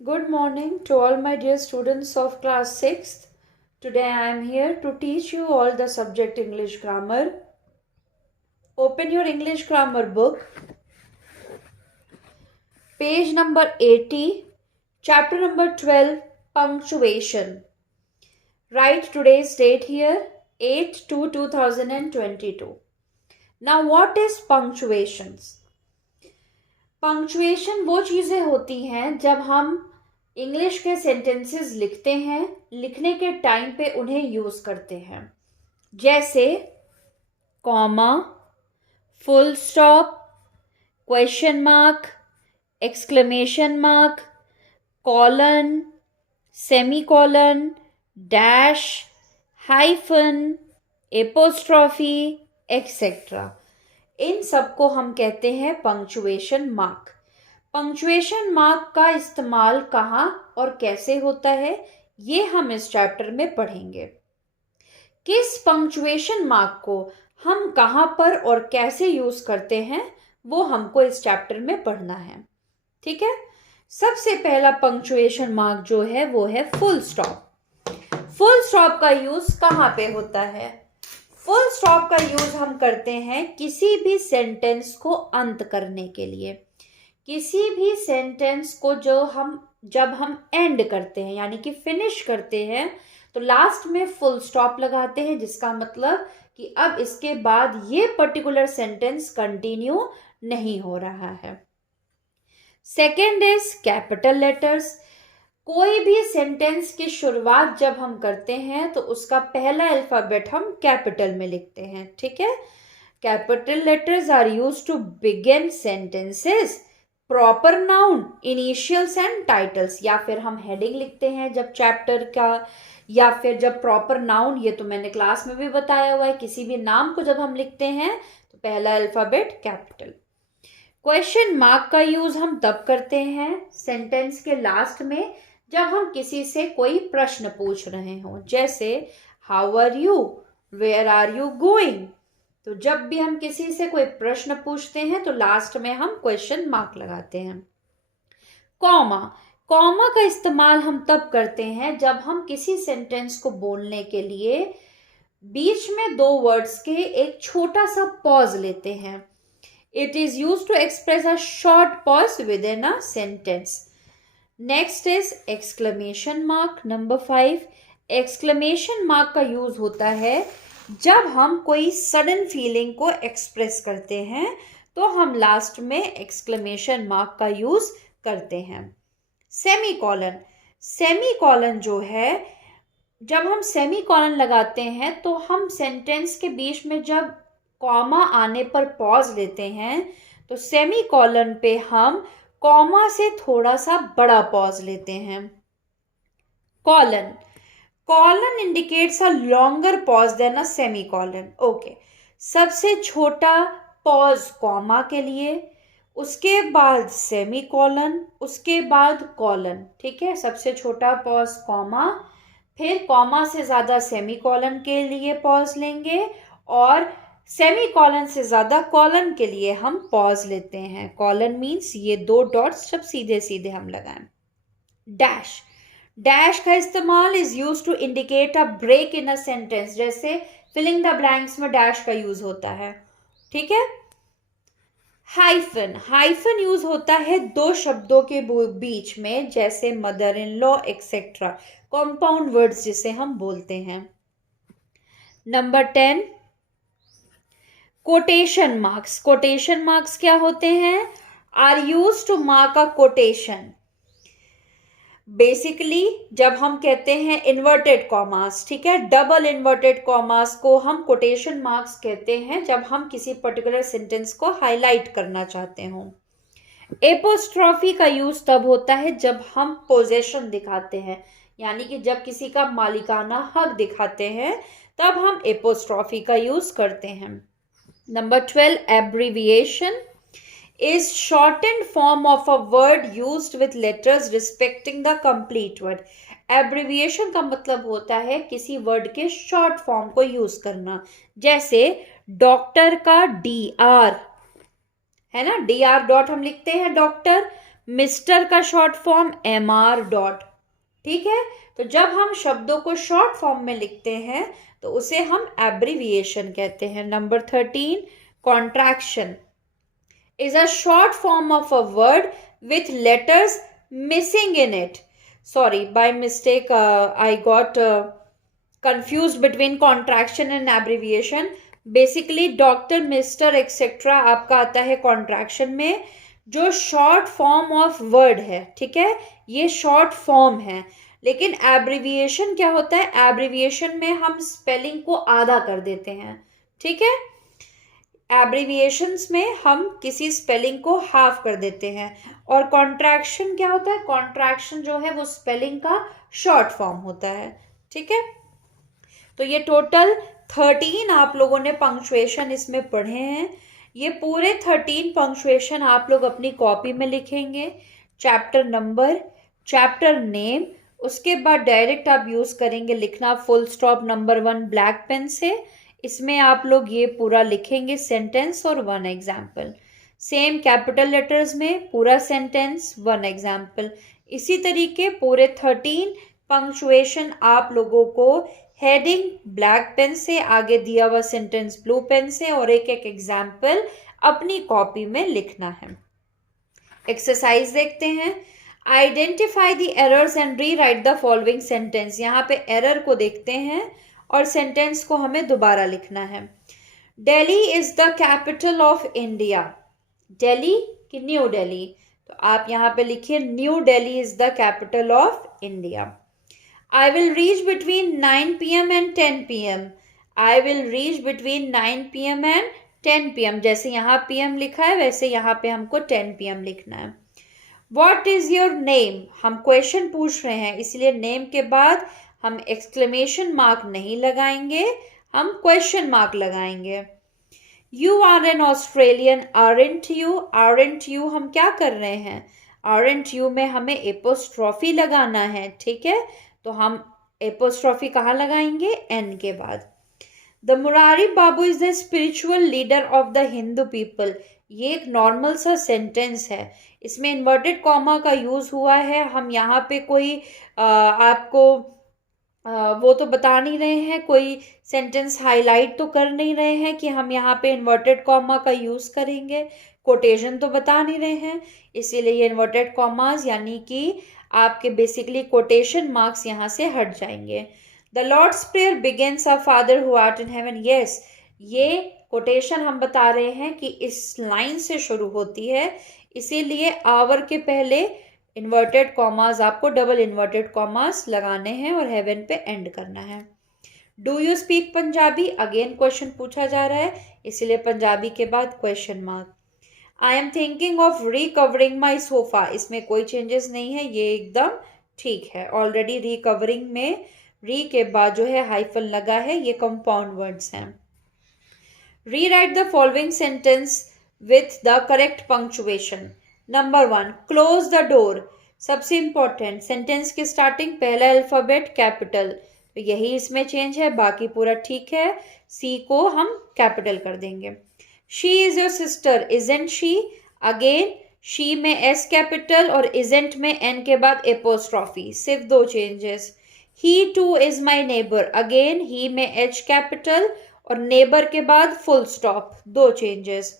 Good morning to all my dear students of class 6th. Today I am here to teach you all the subject English grammar. Open your English grammar book. Page number 80, chapter number 12, punctuation. Write today's date here, 8/2/2022. Now what is punctuations? Punctuation वो चीज़ें होती हैं जब हम English के sentences लिखते हैं, लिखने के टाइम पे उन्हें यूज़ करते हैं, जैसे comma, full stop, question mark, exclamation mark, colon, semicolon, dash, hyphen, apostrophe etcetera. इन सबको हम कहते हैं पंक्चुएशन मार्क। पंक्चुएशन मार्क का इस्तेमाल कहाँ और कैसे होता है, ये हम इस चैप्टर में पढ़ेंगे। किस पंक्चुएशन मार्क को हम कहाँ पर और कैसे यूज करते हैं वो हमको इस चैप्टर में पढ़ना है। ठीक है, सबसे पहला पंक्चुएशन मार्क जो है वो है फुल स्टॉप। फुल स्टॉप का यूज कहाँ पे होता है? फुल स्टॉप का यूज हम करते हैं किसी भी सेंटेंस को अंत करने के लिए। किसी भी सेंटेंस को जब हम एंड करते हैं यानी कि फिनिश करते हैं तो लास्ट में फुल स्टॉप लगाते हैं, जिसका मतलब कि अब इसके बाद ये पर्टिकुलर सेंटेंस कंटिन्यू नहीं हो रहा है। Second is capital letters. कोई भी सेंटेंस की शुरुआत जब हम करते हैं तो उसका पहला अल्फाबेट हम कैपिटल में लिखते हैं। ठीक है, capital letters are used to begin sentences, proper noun, initials and titles. या फिर हम हेडिंग लिखते हैं जब चैप्टर का, या फिर जब प्रॉपर नाउन, ये तो मैंने क्लास में भी बताया हुआ है, किसी भी नाम को जब हम लिखते हैं तो पहला अल्फाबेट कैपिटल। क्वेश्चन मार्क का यूज हम तब करते हैं सेंटेंस के लास्ट में जब हम किसी से कोई प्रश्न पूछ रहे हो, जैसे how are you, where are you going. तो जब भी हम किसी से कोई प्रश्न पूछते हैं तो लास्ट में हम क्वेश्चन मार्क लगाते हैं। कॉमा, कॉमा का इस्तेमाल हम तब करते हैं जब हम किसी सेंटेंस को बोलने के लिए बीच में दो वर्ड्स के एक छोटा सा पॉज लेते हैं। It is used to express a short pause within a sentence. Next is exclamation mark, number 5। Exclamation mark का यूज होता है जब हम कोई सडन फीलिंग को एक्सप्रेस करते हैं तो हम लास्ट में एक्सक्लेमेशन मार्क का यूज करते हैं। सेमीकॉलन, सेमीकॉलन जो है, जब हम सेमीकॉलन लगाते हैं तो हम सेंटेंस के बीच में जब कॉमा आने पर पॉज लेते हैं तो सेमीकॉलन पे हम कॉमा से थोड़ा सा बड़ा पॉज लेते हैं। Colon, colon indicates a longer pause than a semicolon. Okay, सबसे छोटा पॉज कॉमा के लिए, उसके बाद सेमीकॉलन, उसके बाद कॉलन। ठीक है, सबसे छोटा पॉज कॉमा, फिर कॉमा से ज्यादा सेमीकॉलन के लिए पॉज लेंगे और सेमीकॉलन से ज्यादा कॉलन के लिए हम पॉज लेते हैं। कॉलन मीन्स ये दो डॉट्स जब सीधे सीधे हम लगाएं। डैश, डैश का इस्तेमाल is use to indicate a break in a sentence, जैसे फिलिंग द ब्लैंक्स में डैश का यूज होता है। ठीक है, हाइफन, हाइफन यूज होता है दो शब्दों के बीच में, जैसे mother in law etcetera, compound words जिसे हम बोलते हैं। Number 10, quotation marks. Quotation marks क्या होते हैं? Are use to mark a quotation. Basically जब हम कहते हैं इन्वर्टेड कॉमास, ठीक है, डबल इन्वर्टेड कॉमास को हम कोटेशन मार्क्स कहते हैं जब हम किसी पर्टिकुलर सेंटेंस को हाईलाइट करना चाहते हो। एपोस्ट्रॉफी का यूज तब होता है जब हम पोजेशन दिखाते हैं, यानी कि जब किसी का मालिकाना हक दिखाते हैं तब हम एपोस्ट्रॉफी का यूज करते हैं। Number 12, abbreviation is shortened form of a word used with letters respecting the complete word. Abbreviation का मतलब होता है किसी वर्ड के शॉर्ट फॉर्म को यूज करना, जैसे डॉक्टर का DR है ना, DR डॉट हम लिखते हैं डॉक्टर, मिस्टर का शॉर्ट फॉर्म MR डॉट। ठीक है, तो जब हम शब्दों को शॉर्ट फॉर्म में लिखते हैं तो उसे हम एब्रिविएशन कहते हैं। Number 13, contraction is a short form of a word with letters missing in it. Sorry, by mistake I got confused between contraction and abbreviation. Basically doctor, mister etcetera आपका आता है कॉन्ट्रैक्शन में, जो शॉर्ट फॉर्म ऑफ वर्ड है। ठीक है, ये short form है। लेकिन एब्रिविएशन क्या होता है? एब्रिविएशन में हम स्पेलिंग को आधा कर देते हैं। ठीक है, एब्रिविएशंस में हम किसी स्पेलिंग को हाफ कर देते हैं। और कॉन्ट्रैक्शन क्या होता है? कॉन्ट्रैक्शन जो है वो स्पेलिंग का शॉर्ट फॉर्म होता है। ठीक है, तो ये टोटल 13 आप लोगों ने पंक्चुएशन इसमें पढ़े हैं। ये पूरे 13 पंक्चुएशन आप लोग अपनी कॉपी में लिखेंगे। चैप्टर नंबर, चैप्टर नेम, उसके बाद डायरेक्ट आप यूज करेंगे लिखना full stop number 1 black pen से। इसमें आप लोग ये पूरा लिखेंगे सेंटेंस और 1 एग्जाम्पल। सेम कैपिटल लेटर्स में पूरा सेंटेंस 1 एग्जाम्पल। इसी तरीके पूरे 13 पंक्चुएशन आप लोगों को हेडिंग ब्लैक पेन से, आगे दिया हुआ सेंटेंस ब्लू पेन से, और एक एक एग्जाम्पल अपनी कॉपी में लिखना है। एक्सरसाइज देखते हैं। Identify the errors and rewrite the following sentence. यहाँ पे एरर को देखते हैं और सेंटेंस को हमें दोबारा लिखना है। Delhi is the capital of India. Delhi कि न्यू दिल्ली? तो आप यहाँ पे लिखिए new Delhi is the capital of India. I will reach between 9 PM and 10 PM। I will reach between 9 PM and 10 PM। जैसे यहाँ PM लिखा है वैसे यहाँ पे हमको 10 PM लिखना है। What is your name? हम क्वेश्चन पूछ रहे हैं, इसलिए नेम के बाद हम एक्सक्लेमेशन मार्क नहीं लगाएंगे, हम क्वेश्चन मार्क लगाएंगे। You are an Australian, aren't you? Aren't you हम क्या कर रहे हैं? आरंट यू में हमें एपोस्ट्रॉफी लगाना है। ठीक है, तो हम एपोस्ट्रॉफी कहाँ लगाएंगे? एन के बाद। The Murari Babu is the spiritual leader of the Hindu people. ये एक नॉर्मल सा सेंटेंस है, इसमें इन्वर्टेड कॉमा का यूज हुआ है। हम यहाँ पे कोई आपको वो तो बता नहीं रहे हैं, कोई सेंटेंस हाईलाइट तो कर नहीं रहे हैं कि हम यहाँ पे इन्वर्टेड कॉमा का यूज करेंगे, कोटेशन तो बता नहीं रहे हैं, इसीलिए ये इन्वर्टेड कॉमास यानी कि आपके बेसिकली कोटेशन मार्क्स यहाँ से हट जाएंगे। The Lord's prayer begins a father who art in heaven. Yes, ये कोटेशन हम बता रहे हैं कि इस लाइन से शुरू होती है, इसीलिए आवर के पहले इन्वर्टेड कॉमास, आपको डबल इन्वर्टेड कॉमास लगाने हैं और हेवन पे एंड करना है। Do you speak Punjabi? Again question पूछा जा रहा है, इसीलिए पंजाबी के बाद question mark. I am thinking of recovering my sofa. इसमें कोई चेंजेस नहीं है, ये एकदम ठीक है। ऑलरेडी रिकवरिंग में री के बाद जो है हाइफन लगा है, ये कंपाउंड वर्ड्स हैं। Rewrite the following sentence with the correct punctuation. Number 1, close the door. सबसे इंपॉर्टेंट, सेंटेंस की स्टार्टिंग पहला अल्फाबेट कैपिटल, तो यही इसमें चेंज है, बाकी पूरा ठीक है। सी को हम कैपिटल कर देंगे। She is your sister, isn't she? Again she में एस कैपिटल और इजेंट में एन के बाद एपोस्ट्रॉफी, सिर्फ 2 changes. He two is my neighbour, again ही में एच कैपिटल और नेबर के बाद full stop, 2 changes.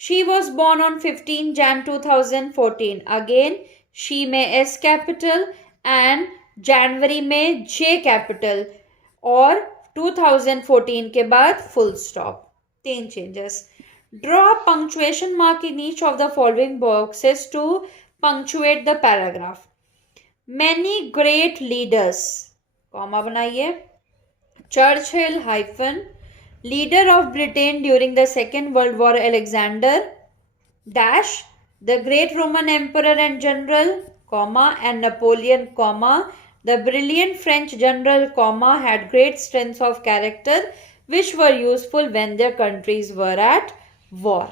She was born on 15 Jan 2014. Again, she में S capital and January में J capital और 2014 के बाद full stop. 3 changes. Draw a punctuation mark in each of the following boxes to punctuate the paragraph. Many great leaders, comma बनाइए, Churchill hyphen, leader of Britain during the Second World War Alexander dash, the great Roman emperor and general, comma, and Napoleon, comma, the brilliant French general, comma, had great strengths of character which were useful when their countries were at war.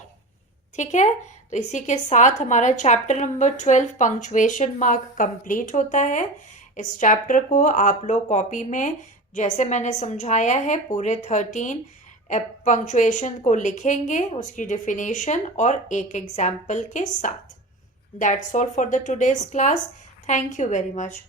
ठीक है, तो इसी के साथ हमारा chapter number 12 punctuation mark complete होता है। इस चैप्टर को आप लोग कॉपी में जैसे मैंने समझाया है पूरे 13 पंक्चुएशन को लिखेंगे, उसकी डेफिनेशन और एक एग्जाम्पल के साथ। That's all for the today's class. Thank you very much.